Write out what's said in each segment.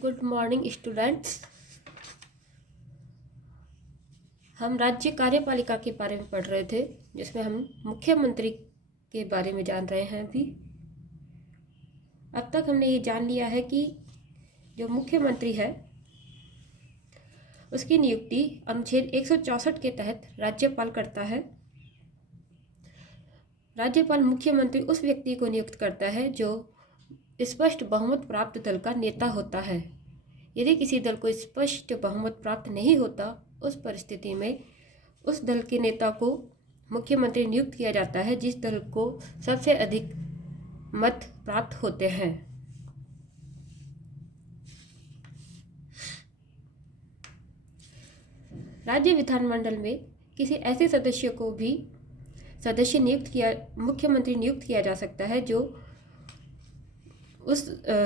Good morning students. हम राज्य कार्यपालिका के बारे में पढ़ रहे थे, जिसमें हम मुख्यमंत्री के बारे में जान रहे हैं। अभी अब तक हमने ये जान लिया है कि जो मुख्यमंत्री है उसकी नियुक्ति अनुच्छेद 164 के तहत राज्यपाल करता है। राज्यपाल मुख्यमंत्री उस व्यक्ति को नियुक्त करता है जो स्पष्ट बहुमत प्राप्त दल का नेता होता है। यदि किसी दल को स्पष्ट बहुमत प्राप्त नहीं होता, उस परिस्थिति में उस दल के नेता को मुख्यमंत्री नियुक्त किया जाता है जिस दल को सबसे अधिक मत प्राप्त होते हैं। राज्य विधानमंडल में किसी ऐसे सदस्य को भी मुख्यमंत्री नियुक्त किया जा सकता है जो उस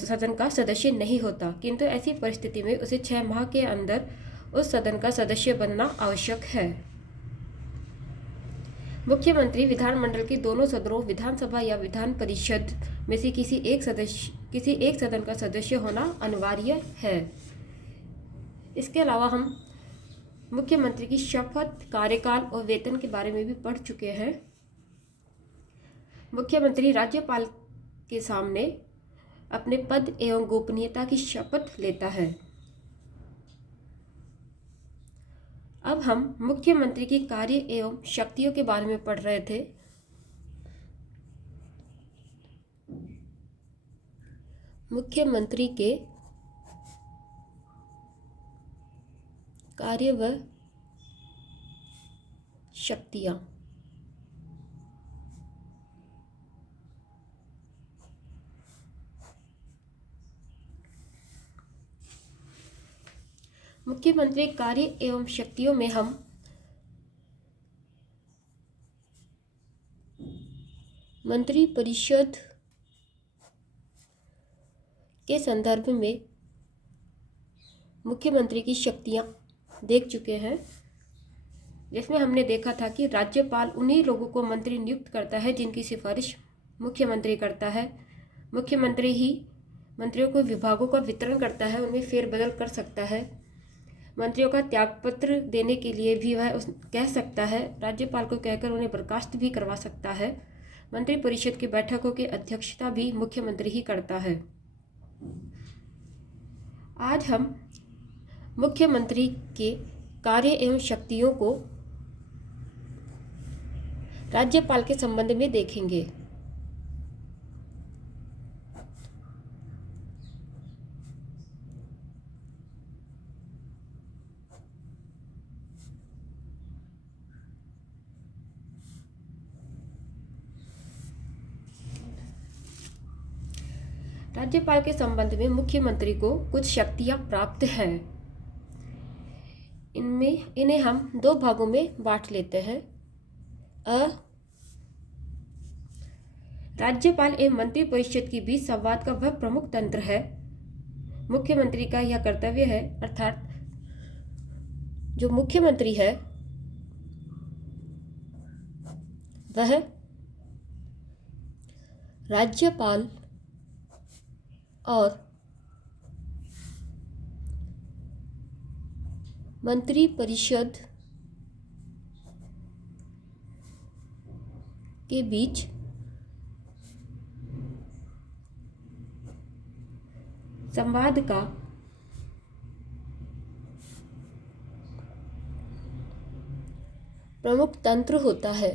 सदन का सदस्य नहीं होता, किंतु ऐसी परिस्थिति में उसे 6 माह के अंदर उस सदन का सदस्य बनना आवश्यक है। मुख्यमंत्री विधानमंडल के दोनों सदनों, विधानसभा या विधान परिषद में से किसी एक सदन का सदस्य होना अनिवार्य है। इसके अलावा हम मुख्यमंत्री की शपथ, कार्यकाल और वेतन के बारे में भी पढ़ चुके हैं। मुख्यमंत्री राज्यपाल के सामने अपने पद एवं गोपनीयता की शपथ लेता है। अब हम मुख्यमंत्री के कार्य एवं शक्तियों के बारे में पढ़ रहे थे। मुख्यमंत्री के कार्य व शक्तियां। मुख्यमंत्री कार्य एवं शक्तियों में हम मंत्रिपरिषद के संदर्भ में मुख्यमंत्री की शक्तियां देख चुके हैं, जिसमें हमने देखा था कि राज्यपाल उन्हीं लोगों को मंत्री नियुक्त करता है जिनकी सिफारिश मुख्यमंत्री करता है। मुख्यमंत्री ही मंत्रियों को विभागों का वितरण करता है, उनमें फेरबदल कर सकता है। मंत्रियों का त्यागपत्र देने के लिए भी वह कह सकता है। राज्यपाल को कहकर उन्हें बर्खास्त भी करवा सकता है। मंत्रिपरिषद की बैठकों की अध्यक्षता भी मुख्यमंत्री ही करता है। आज हम मुख्यमंत्री के कार्य एवं शक्तियों को राज्यपाल के संबंध में देखेंगे। राज्यपाल के संबंध में मुख्यमंत्री को कुछ शक्तियां प्राप्त हैं। इन्हें हम 2 भागों में बांट लेते हैं। राज्यपाल एवं मंत्रिपरिषद के बीच संवाद का वह प्रमुख तंत्र है। मुख्यमंत्री का यह कर्तव्य है, अर्थात जो मुख्यमंत्री है वह राज्यपाल और मंत्रिपरिषद के बीच संवाद का प्रमुख तंत्र होता है।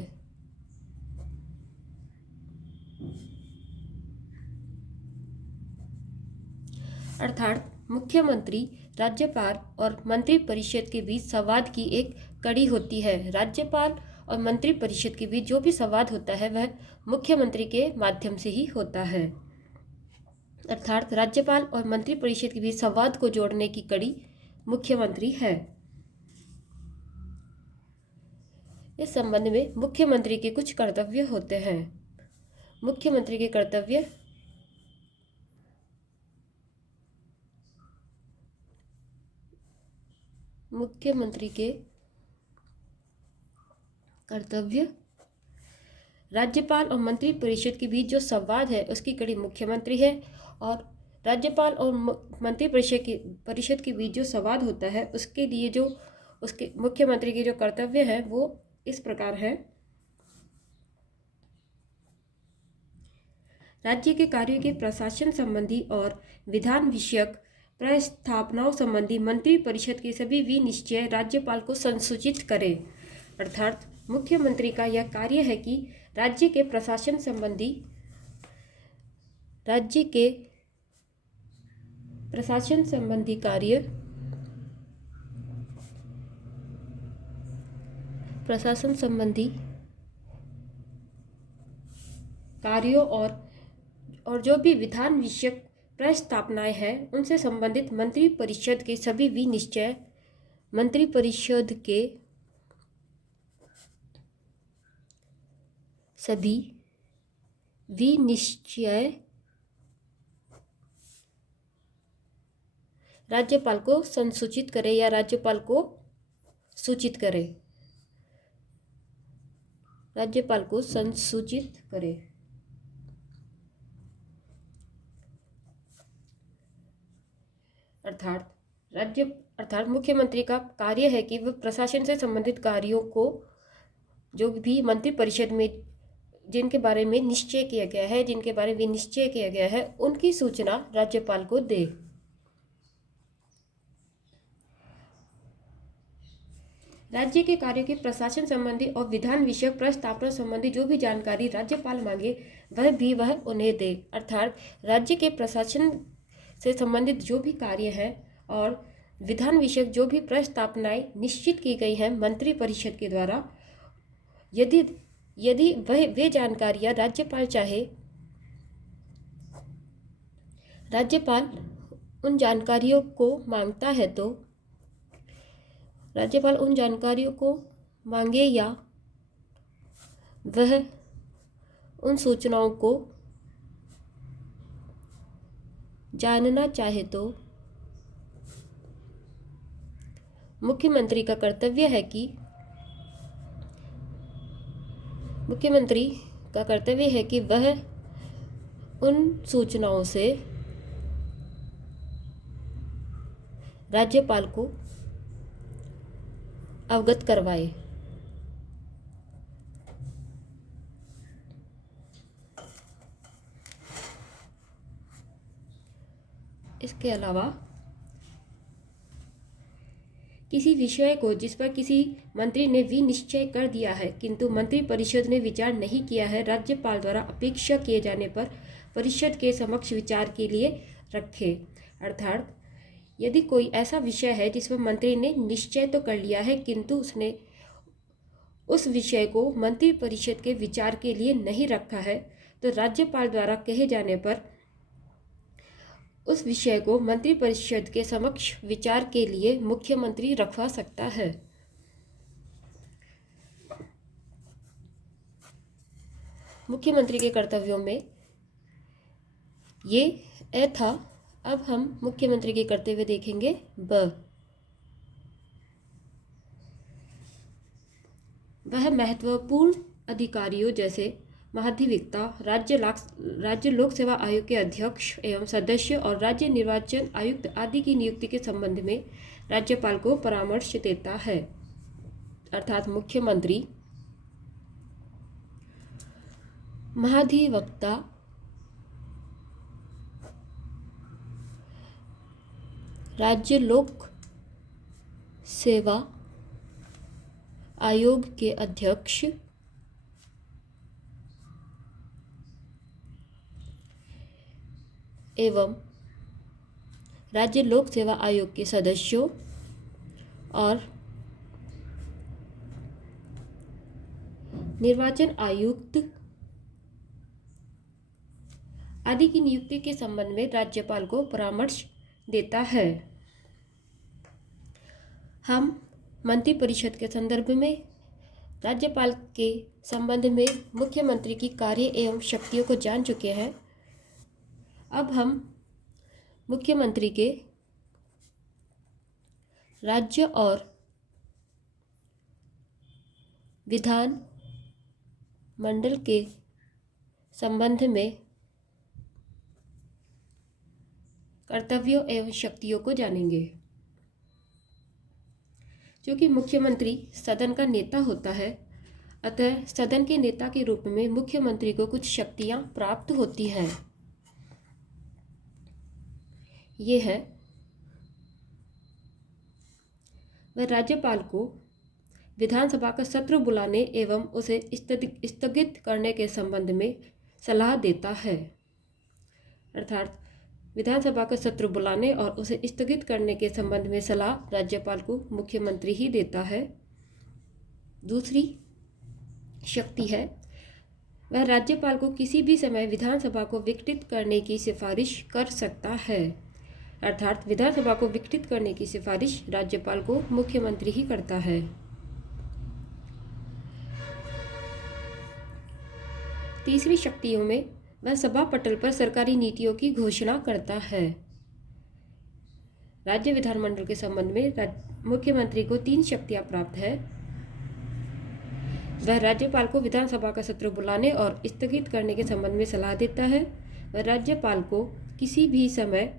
अर्थात मुख्यमंत्री, राज्यपाल और मंत्रिपरिषद के बीच संवाद की एक कड़ी होती है। राज्यपाल और मंत्रिपरिषद के बीच जो भी संवाद होता है वह मुख्यमंत्री के माध्यम से ही होता है। अर्थात राज्यपाल और मंत्रिपरिषद के बीच संवाद को जोड़ने की कड़ी मुख्यमंत्री है। इस संबंध में मुख्यमंत्री के कुछ कर्तव्य होते हैं। मुख्यमंत्री के कर्तव्य राज्यपाल और मंत्रिपरिषद के बीच जो संवाद है उसकी कड़ी मुख्यमंत्री है, और राज्यपाल और मंत्री परिषद के बीच जो संवाद होता है उसके लिए जो उसके मुख्यमंत्री के जो कर्तव्य है वो इस प्रकार है। राज्य के कार्यों के प्रशासन संबंधी और विधान विषयक प्रस्थापनाओं संबंधी मंत्री परिषद के सभी विनिश्चय राज्यपाल को संसूचित करे। अर्थात मुख्यमंत्री का यह कार्य है कि राज्य के प्रशासन संबंधी कार्यों और जो भी विधान विषयक प्रस्तावनाएं हैं उनसे संबंधित मंत्री परिषद के सभी विनिश्चय राज्यपाल को संसूचित करे या राज्यपाल को सूचित करे। अर्थात मुख्यमंत्री का कार्य है कि वह प्रशासन से संबंधित कार्यों को जो भी मंत्री परिषद में जिनके बारे में निश्चय किया गया है, जिनके बारे में निश्चय किया गया है, उनकी सूचना राज्यपाल को दे। राज्य के कार्यों के प्रशासन संबंधी और विधान विषयक प्रस्तावना संबंधी जो भी जानकारी राज्यपाल मांगे वह उन्हें दे। अर्थात राज्य के प्रशासन से संबंधित जो भी कार्य है और विधान विषयक जो भी प्रस्तावनाएं निश्चित की गई हैं मंत्री परिषद के द्वारा, यदि वे जानकारियां राज्यपाल उन जानकारियों को मांगता है तो राज्यपाल उन जानकारियों को मांगे या वह उन सूचनाओं को जानना चाहे तो मुख्यमंत्री का कर्तव्य है कि वह उन सूचनाओं से राज्यपाल को अवगत करवाए। इसके अलावा किसी विषय को जिस पर किसी मंत्री ने विनिश्चय कर दिया है किंतु मंत्री परिषद ने विचार नहीं किया है, राज्यपाल द्वारा अपेक्षा किए जाने पर परिषद के समक्ष विचार के लिए रखे। अर्थात यदि कोई ऐसा विषय है जिस पर मंत्री ने निश्चय तो कर लिया है किंतु उसने उस विषय को मंत्री परिषद के विचार के लिए नहीं रखा है, तो राज्यपाल द्वारा कहे जाने पर उस विषय को मंत्री परिषद के समक्ष विचार के लिए मुख्यमंत्री रखवा सकता है। मुख्यमंत्री के कर्तव्यों में ये ए था। अब हम मुख्यमंत्री के कर्तव्य देखेंगे ब। वह महत्वपूर्ण अधिकारियों जैसे महाधिवक्ता, राज्य लोक सेवा आयोग के अध्यक्ष एवं सदस्य और राज्य निर्वाचन आयुक्त आदि की नियुक्ति के संबंध में राज्यपाल को परामर्श देता है। अर्थात मुख्यमंत्री महाधिवक्ता, राज्य लोक सेवा आयोग के अध्यक्ष एवं राज्य लोक सेवा आयोग के सदस्यों और निर्वाचन आयुक्त आदि की नियुक्ति के संबंध में राज्यपाल को परामर्श देता है। हम मंत्री परिषद के संदर्भ में राज्यपाल के संबंध में मुख्यमंत्री की कार्य एवं शक्तियों को जान चुके हैं। अब हम मुख्यमंत्री के राज्य और विधान मंडल के संबंध में कर्तव्यों एवं शक्तियों को जानेंगे। क्योंकि मुख्यमंत्री सदन का नेता होता है, अतः सदन के नेता के रूप में मुख्यमंत्री को कुछ शक्तियां प्राप्त होती हैं। ये है, वह राज्यपाल को विधानसभा का सत्र बुलाने एवं उसे स्थगित करने के संबंध में सलाह देता है। अर्थात विधानसभा का सत्र बुलाने और उसे स्थगित करने के संबंध में सलाह राज्यपाल को मुख्यमंत्री ही देता है। दूसरी शक्ति है, वह राज्यपाल को किसी भी समय विधानसभा को विघटित करने की सिफारिश कर सकता है। अर्थात विधानसभा को विघटित करने की सिफारिश राज्यपाल को मुख्यमंत्री ही करता है। तीसरी शक्तियों में वह सभा पटल पर सरकारी नीतियों की घोषणा करता है। राज्य विधानमंडल के संबंध में मुख्यमंत्री को 3 शक्तियां प्राप्त है। वह राज्यपाल को विधानसभा का सत्र बुलाने और स्थगित करने के संबंध में सलाह देता है। वह राज्यपाल को किसी भी समय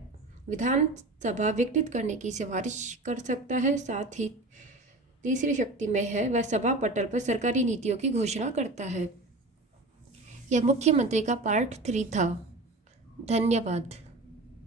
विधानसभा विघटित करने की सिफारिश कर सकता है। साथ ही तीसरी शक्ति में है, वह सभा पटल पर सरकारी नीतियों की घोषणा करता है। यह मुख्यमंत्री का पार्ट 3 था। धन्यवाद।